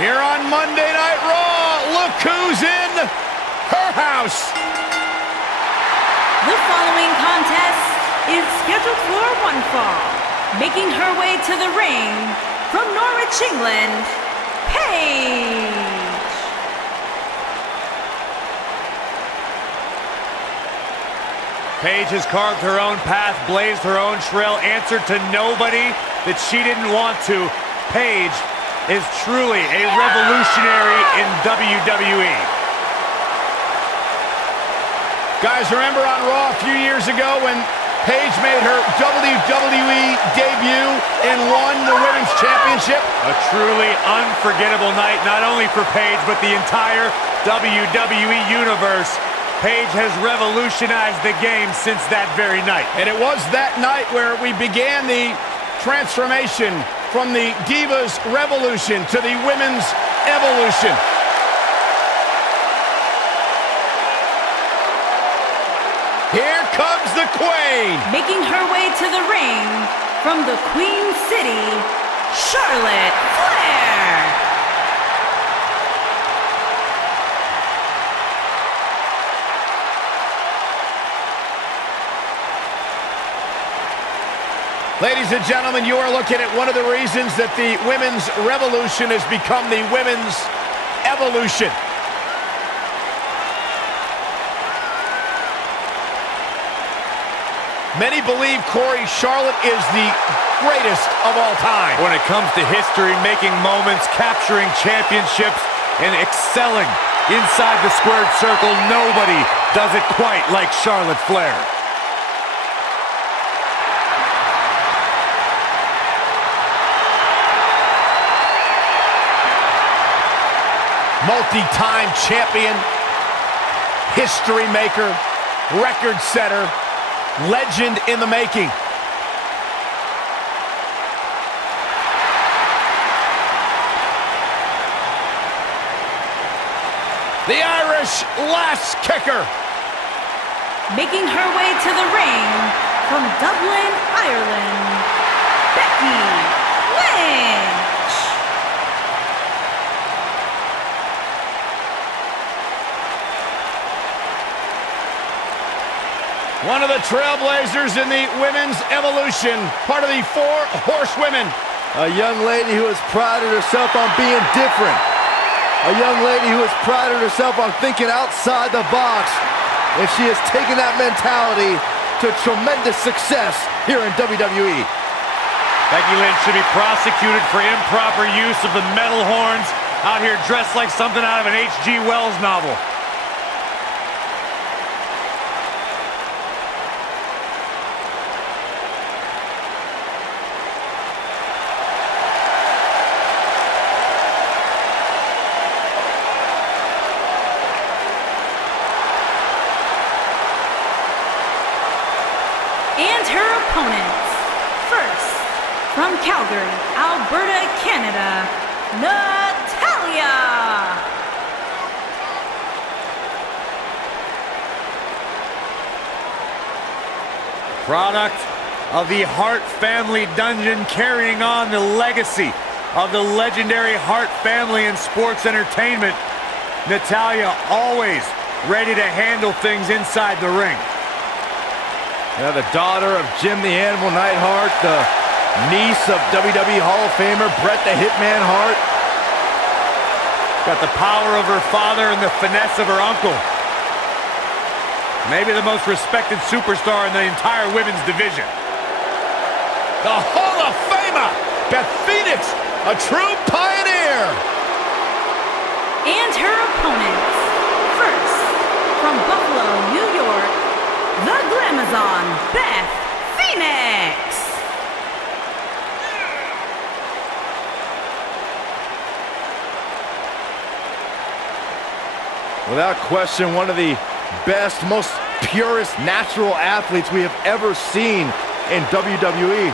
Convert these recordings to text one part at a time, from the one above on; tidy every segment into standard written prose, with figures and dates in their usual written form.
Here on Monday Night Raw, look who's in her house. The following contest is scheduled for one fall. Making her way to the ring from Norwich, England, Paige. Paige has carved her own path, blazed her own trail, answered to nobody that she didn't want to. Paige is truly a revolutionary in WWE. Guys, remember on Raw a few years ago when Paige made her WWE debut and won the Women's Championship? A truly unforgettable night, not only for Paige, but the entire WWE Universe. Paige has revolutionized the game since that very night. And it was that night where we began the transformation from the Divas Revolution to the Women's Evolution. Here comes the Queen. Making her way to the ring from the Queen City, Charlotte Flair. Ladies and gentlemen, you are looking at one of the reasons that the Women's Revolution has become the Women's Evolution. Many believe, Corey, Charlotte is the greatest of all time. When it comes to history, making moments, capturing championships, and excelling inside the squared circle, nobody does it quite like Charlotte Flair. Multi-time champion, history maker, record setter, legend in the making. The Irish lass kicker. Making her way to the ring from Dublin, Ireland, Becky Lynch. One of the trailblazers in the Women's Evolution, part of the Four Horsewomen. A young lady who has prided herself on being different. A young lady who has prided herself on thinking outside the box. And she has taken that mentality to tremendous success here in WWE. Becky Lynch should be prosecuted for improper use of the metal horns, out here dressed like something out of an H.G. Wells novel. And her opponents, first, from Calgary, Alberta, Canada, Natalya. Product of the Hart family dungeon, carrying on the legacy of the legendary Hart family in sports entertainment. Natalya always ready to handle things inside the ring. Now the daughter of Jim the Animal Neidhart, the niece of WWE Hall of Famer Bret the Hitman Hart. Got the power of her father and the finesse of her uncle. Maybe the most respected superstar in the entire women's division. The Hall of Famer, Beth Phoenix, a true pioneer. And her opponents, first, from Buffalo, New York, the Glamazon, Beth Phoenix. Without question, one of the best, most purest natural athletes we have ever seen in WWE.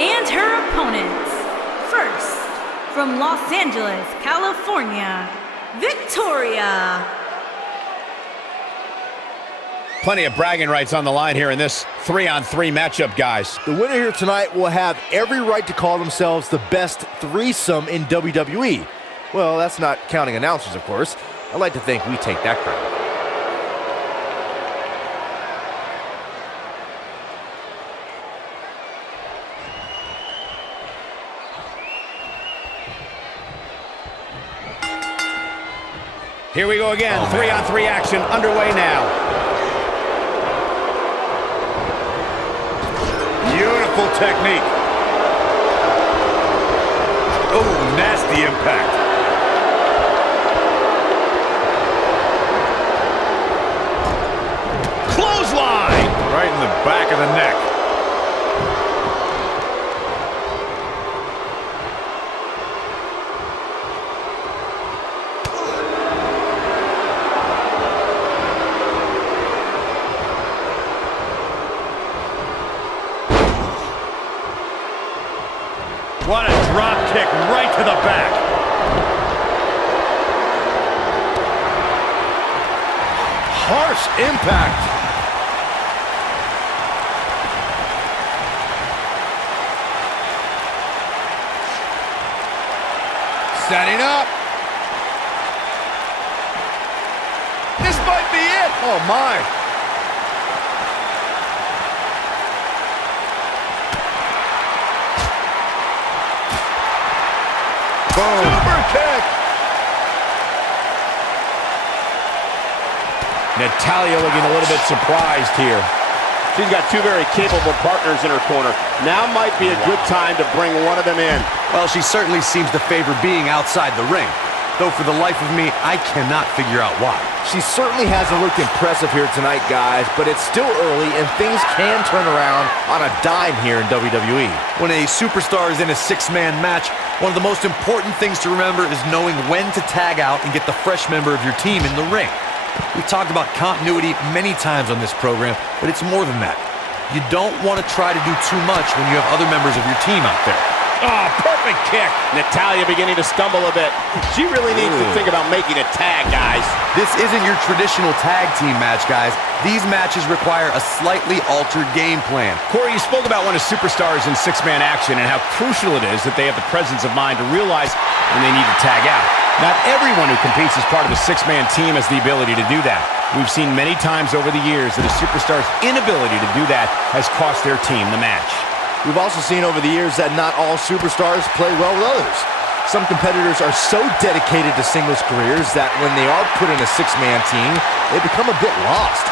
and her opponents. First, from Los Angeles, California, Victoria. Plenty of bragging rights on the line here in this 3-on-3 matchup, guys. The winner here tonight will have every right to call themselves the best threesome in WWE. Well, that's not counting announcers, of course. I like to think we take that credit. Here we go again. 3-on-3 action underway now. Beautiful technique. Oh, nasty impact. Clothesline! Right in the back of the neck. What a drop kick right to the back. Harsh impact. Setting up. This might be it. Oh, my. Super kick. Natalya looking a little bit surprised here. She's got two very capable partners in her corner. Now might be a good time to bring one of them in. Well, she certainly seems to favor being outside the ring. Though for the life of me, I cannot figure out why. She certainly hasn't looked impressive here tonight, guys, but it's still early and things can turn around on a dime here in WWE. When a superstar is in a six-man match, one of the most important things to remember is knowing when to tag out and get the fresh member of your team in the ring. We've talked about continuity many times on this program, but it's more than that. You don't want to try to do too much when you have other members of your team out there. Oh, perfect kick. Natalya beginning to stumble a bit. She really needs to think about making a tag, guys. This isn't your traditional tag team match, guys. These matches require a slightly altered game plan. Corey, you spoke about when a superstar is in six-man action and how crucial it is that they have the presence of mind to realize when they need to tag out. Not everyone who competes as part of a six-man team has the ability to do that. We've seen many times over the years that a superstar's inability to do that has cost their team the match. We've also seen over the years that not all superstars play well with others. Some competitors are so dedicated to singles careers that when they are put in a six-man team, they become a bit lost.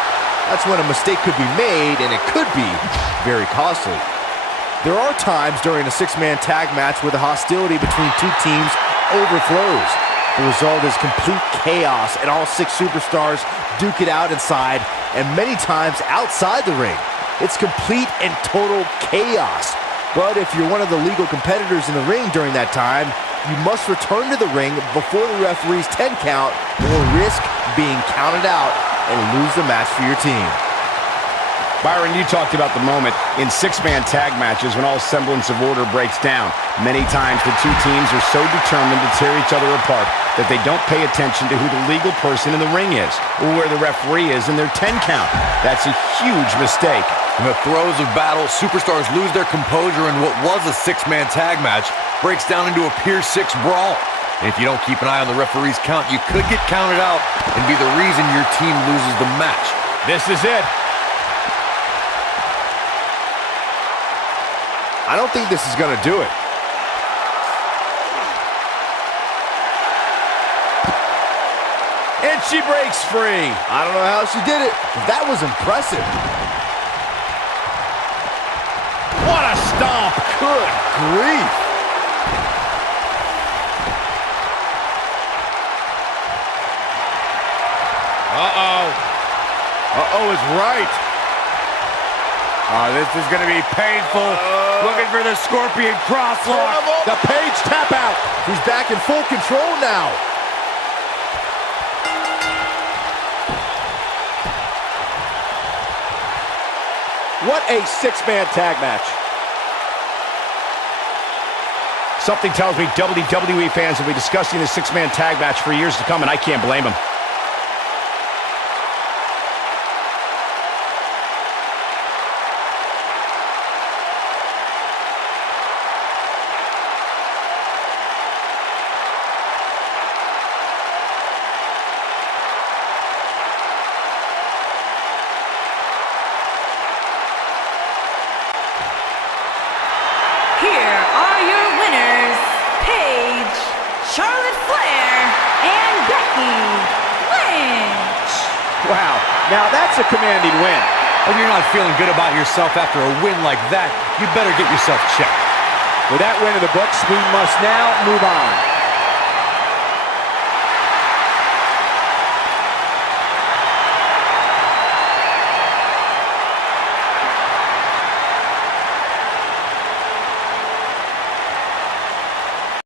That's when a mistake could be made, and it could be very costly. There are times during a six-man tag match where the hostility between two teams overflows. The result is complete chaos, and all six superstars duke it out inside, and many times outside the ring. It's complete and total chaos. But if you're one of the legal competitors in the ring during that time, you must return to the ring before the referee's 10 count or risk being counted out and lose the match for your team. Byron, you talked about the moment in six-man tag matches when all semblance of order breaks down. Many times the two teams are so determined to tear each other apart that they don't pay attention to who the legal person in the ring is or where the referee is in their 10 count. That's a huge mistake. In the throes of battle, superstars lose their composure, and what was a six-man tag match breaks down into a Pier 6 brawl. And if you don't keep an eye on the referee's count, you could get counted out and be the reason your team loses the match. This is it. I don't think this is going to do it. And she breaks free. I don't know how she did it, but that was impressive. What a stomp. Good grief. Uh-oh. Uh-oh is right. Oh, this is going to be painful. Looking for the Scorpion crosslock. The Page tap out. He's back in full control now. What a six-man tag match. Something tells me WWE fans will be discussing this six-man tag match for years to come, and I can't blame them. Here are your winners, Paige, Charlotte Flair, and Becky Lynch. Wow, now that's a commanding win. If you're not feeling good about yourself after a win like that, you better get yourself checked. With that win in the books, we must now move on.